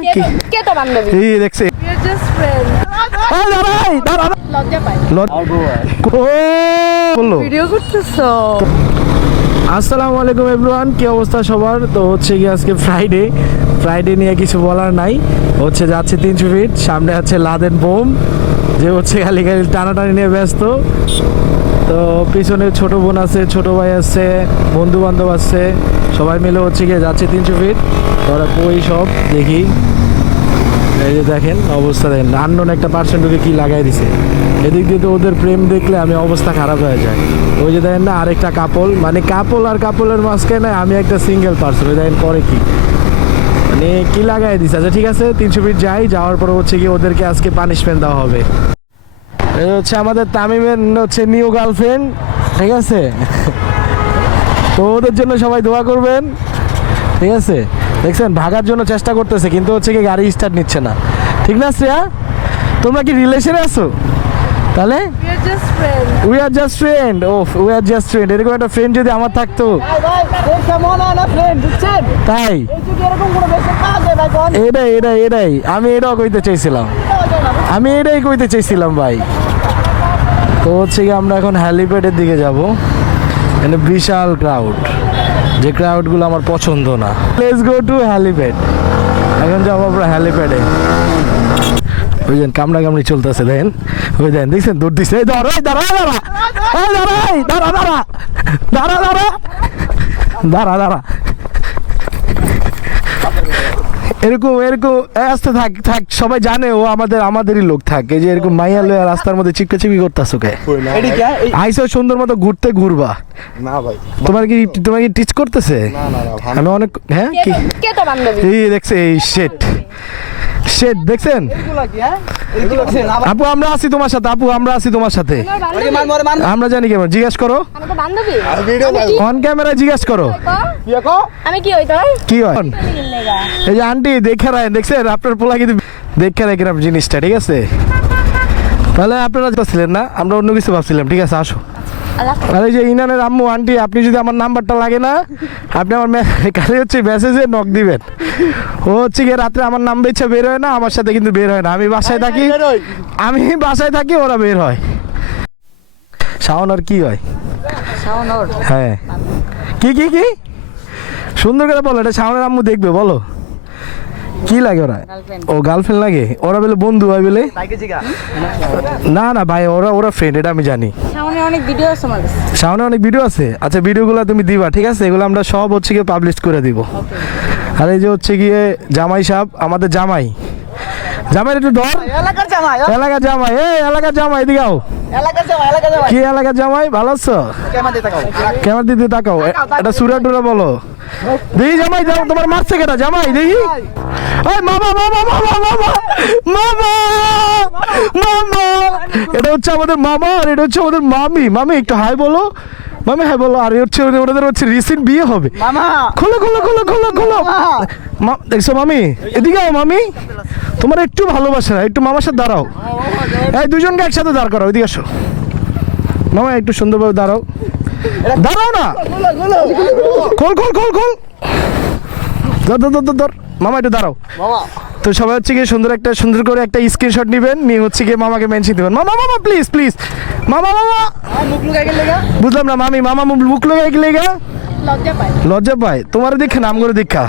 কে তো- কে তো বান্ধবী? এই দেখছে। আসসালামু আলাইকুম এভরিওয়ান কি অবস্থা সবার? তো হচ্ছে কি আজকে ফ্রাইডে ফ্রাইডে নিয়ে কিছু বলার নাই। হচ্ছে যাচ্ছে তিনশো ফিট সামনে আছে লাদেন বোম যে হচ্ছে খালি খালি টানাটানি নিয়ে ব্যস্ত। তো পিছনে ছোট বোন আছে, ছোট ভাই আছে বন্ধু বান্ধব আছে। সবাই মিলে হচ্ছে গিয়ে যাচ্ছে তিনশো ফিট ওরা বই সব? দেখি। এই যে দেখেন, অবস্থা দেখেন। আননোন একটা পার্সেন্ট ওকে কি লাগাই দিছে। এদিক দিয়ে তো ওদের প্রেম দেখলে আমি অবস্থা খারাপ হয়ে যায়। ওই যে দেখেন না, আরেকটা কাপল মানে কাপল আর কাপলের মাঝখানে আমি একটা সিঙ্গেল পার্সন ওই দেখেন করে কি? মানে কি লাগাই দিছে? আচ্ছা ঠিক আছে, তিনশো ফিট যাই। যাওয়ার পর হচ্ছে গিয়ে ওদেরকে আজকে পানিশমেন্ট দেওয়া হবে। হচ্ছে আমাদের তামিমের হচ্ছে নিউ গার্লফ্রেন্ড ঠিক আছে? তো ওদের জন্য সবাই দোয়া করবেন ঠিক আছে? দেখছেন ভাগার জন্য চেষ্টা করতেছে কিন্তু হচ্ছে কি গাড়ি স্টার্ট নিচ্ছে না। ঠিক না শ্রেয়া? তোমরা কি রিলেশনে আছো? তাহলে. উই আর জাস্ট ফ্রেন্ড ও উই আর জাস্ট ফ্রেন্ড এরকম একটা ফ্রেন্ড যদি আমার থাকতো। তাই? এটাই এটাই এটাই। আমি এটাও কইতে চাইছিলাম। আমি এটাই কইতে চাইছিলাম ভাই। তো হচ্ছে কি আমরা এখন হ্যালিপ্যাডের দিকে যাব। মানে বিশাল ক্রাউড যে ক্রাউডগুলো আমার পছন্দ না। লেটস গো টু হ্যালিপ্যাড এখন যাব আমরা হ্যালিপ্যাডে ওই দেন কামড়া কামড়ি চলতেছে, দেখেন? ওই দেন দেখছেন? দৌড় দিচ্ছে এই এই দাঁড়া দাঁড়া এই দাঁড়া এই দাঁড়া দাঁড়া দাঁড়া দাঁড়া দাঁড়া দাঁড়া এরকম এরকম রাস্তা আস্তে থাক থাক সবাই জানে ও আমাদের আমাদেরই লোক থাকে। যে এরকম মাইয়া লয়া রাস্তার মধ্যে চিপকে চিপি করতেছো কে আইসো সুন্দর মতো ঘুরতে ঘুরবা। না ভাই। তোমার কি তোমার কি টিচ করতেছে? না না না আমি অনেক হ্যাঁ কি কে? তো বান্ধবী? এই দেখছে এই শেট শেট দেখছেন? আপু আমরা আছি তোমার সাথে আপু আমরা আছি তোমার সাথে। আমরা জানি কেমন জিজ্ঞেস করো। আমি তো বান্ধবী। ভিডিও আমি কি? অন ক্যামেরা জিজ্ঞেস করো। আমি কি হইতো কি হয়? এই যে আন্টি দেখে রায় দেখছেন আপনার পোলা কিন্তু দেখে রায় কিরম জিনিসটা ঠিক আছে? তাহলে আপনারা ছিলেন না আমরা অন্য কিছু ভাবছিলাম ঠিক আছে? আসো। আর এই যে ইনানের আম্মু আন্টি আপনি যদি আমার নাম্বারটা লাগে না আপনি আমার কালে হচ্ছে মেসেজে নক দিবেন। ও হচ্ছে গিয়ে রাত্রে আমার নাম বেছে বের হয় না আমার সাথে কিন্তু বের হয় না। আমি বাসায় থাকি আমি বাসায় থাকি ওরা বের হয়। শাওন আর কি হয়? হ্যাঁ। কি কি কি? সুন্দর করে বলো এটা শাওনের আম্মু দেখবে বলো। কি লাগে ওরা? ও গার্লফ্রেন্ড লাগে? ওরা বলে বন্ধু হয় বলে না না ভাই ওরা ওরা ফ্রেন্ড এটা আমি জানি। সামনে অনেক ভিডিও আছে আচ্ছা ভিডিওগুলো তুমি দিবা ঠিক আছে? এগুলো আমরা সব হচ্ছে গিয়ে পাবলিশ করে দিব। আর এই যে হচ্ছে গিয়ে জামাই সাহেব আমাদের জামাই। জামাই একটু ধর এলাকার জামাই এলাকার জামাই এই এলাকার জামাই এদিকে আও। এলাকার জামাই এলাকার জামাই। কি এলাকার জামাই? ভালো আছো? কেমন দিতে তাকাও। কেমন দিদি তাকাও। এটা সুরা টুরা বলো। দেখি জামাই যাও তোমার মারছে কেটা? জামাই দেখি। ওই মামা মামা মামা মামা মামা মামা। এটা হচ্ছে আমাদের মামা আর এটা হচ্ছে আমাদের মামি। মামি একটু হাই বলো। মামি হাই বলো। আর হচ্ছে ওদের- ওদের হচ্ছে রিসেন্ট বিয়ে হবে। খোলো খোলো খোলো খোলো খোলো। দেখছ মামি? এদিকে আও মামি। তোমার একটু ভালোবাসে না একটু মামার সাথে দাঁড়াও। এই দুজনকে একসাথে দাঁড় করাও এদিকে আসো। মামা একটু সুন্দরভাবে দাঁড়াও। দাঁড়াও না! খোল খোল খোল খোল। ধর ধর ধর, ধর মামা একটু দাঁড়াও। মামা। তো সবাই হচ্ছে গিয়ে সুন্দর একটা সুন্দর করে একটা স্ক্রিনশট নেবেন নিয়ে হচ্ছে গিয়ে মামাকে মেনশন দেবেন। মামা মামা প্লিজ প্লিজ মামা মামা। বুঝলাম না মামি মামা মুখ লোক গেলে গা? লজ্জা পাই পায়। তোমার দেখে নাম করে দীক্ষা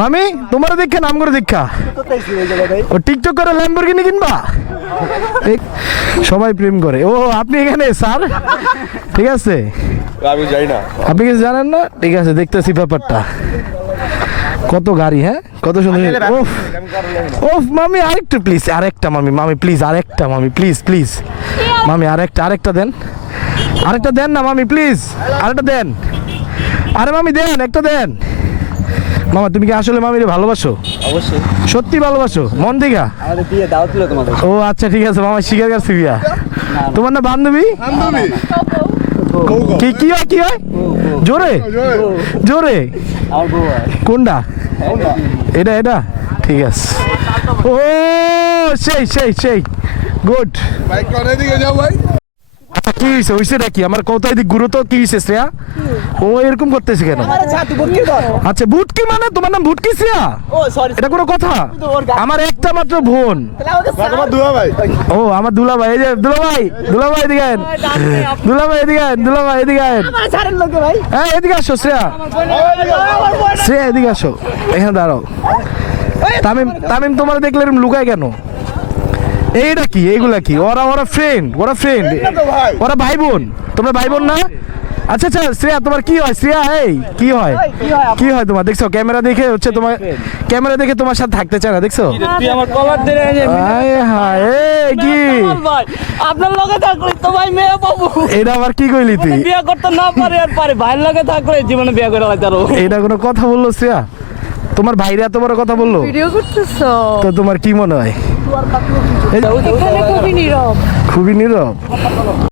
মামি তোমার দেখে নাম করে দীক্ষা ও টিকটক করে ল্যাম্বরগিনি কিনবা? সবাই প্রেম করে। ও আপনি এখানে স্যার? ঠিক আছে? আমি যাই না। আপনি কিছু জানেন না? ঠিক আছে দেখতেছি ব্যাপারটা। কত গাড়ি হ্যাঁ? কত সুন্দর ওফ ওফ মামি আরেকটু প্লিজ আরেকটা মামি মামি প্লিজ আরেকটা মামি প্লিজ প্লিজ মামি আরেকটা আরেকটা দেন। আরেকটা দেন না মামি প্লিজ আরেকটা দেন। আরে মামি দেন একটা দেন। মামা তুমি কি আসলে মামিরে ভালোবাসো? অবশ্যই। সত্যি ভালোবাসো? মন দিঘা? আমাদের বিয়ে দাও ছিল তোমাদের। ও আচ্ছা ঠিক আছে মামা স্বীকার করছি বিয়া। তোমার না বান্ধবী? বান্ধবী? কি কি হয় কি হয়? জোরে? জোরে? কোনটা? এটা এটা? ঠিক আছে। ও সেই সেই সেই। গুড। বাইক করে দিকে যাও ভাই। কি হয়েছে হয়েছে নাকি আমার কোথায় দিক গুরুত্ব কি হয়েছে শ্রেয়া? ও এরকম করতেছে কেন? আচ্ছা বুটকি মানে? তোমার নাম বুটকি শ্রেয়া? এটা কোনো কথা? আমার একটা মাত্র বোন। ও আমার দুলা ভাই এই যে দুলা ভাই দুলা ভাই এদিকে আয়েন। দুলা ভাই এদিকে আয়েন, দুলা ভাই এদিকে ভাই। হ্যাঁ এদিকে আসো শ্রেয়া। শ্রেয়া এদিকে আসো। এখানে দাঁড়াও। তামিম তামিম তোমার দেখলে এরকম লুকায় কেন? এইটা কি? এইগুলা কি? ওরা ওরা ফ্রেন্ড ওরা ফ্রেন্ড ভাই। ওরা ভাই বোন তোমরা ভাই বোন না? আচ্ছা আচ্ছা শ্রেয়া তোমার কি হয়? শ্রেয়া এই কি হয়? কি হয় তোমার? দেখছ ক্যামেরা দেখে হচ্ছে তোমার ক্যামেরা দেখে তোমার সাথে থাকতে চায় না দেখছ? তুই আমার কলার ধরে এনে হায় কি? আপনার লগে থাকলে তো ভাই মেয়ে পাবো। এটা আবার কি কইলি তুই? বিয়ে করতে না পারে আর পারে ভাইয়ের লগে থাকলে জীবনে বিয়ে করে লাগতে আরও এটা কোনো কথা বলল শ্রেয়া? তোমার ভাইরা এত বড় কথা বলল? ভিডিও করতেছো? তো তোমার কি মনে হয়? এখানে খুবই নীরব। খুবই নীরব?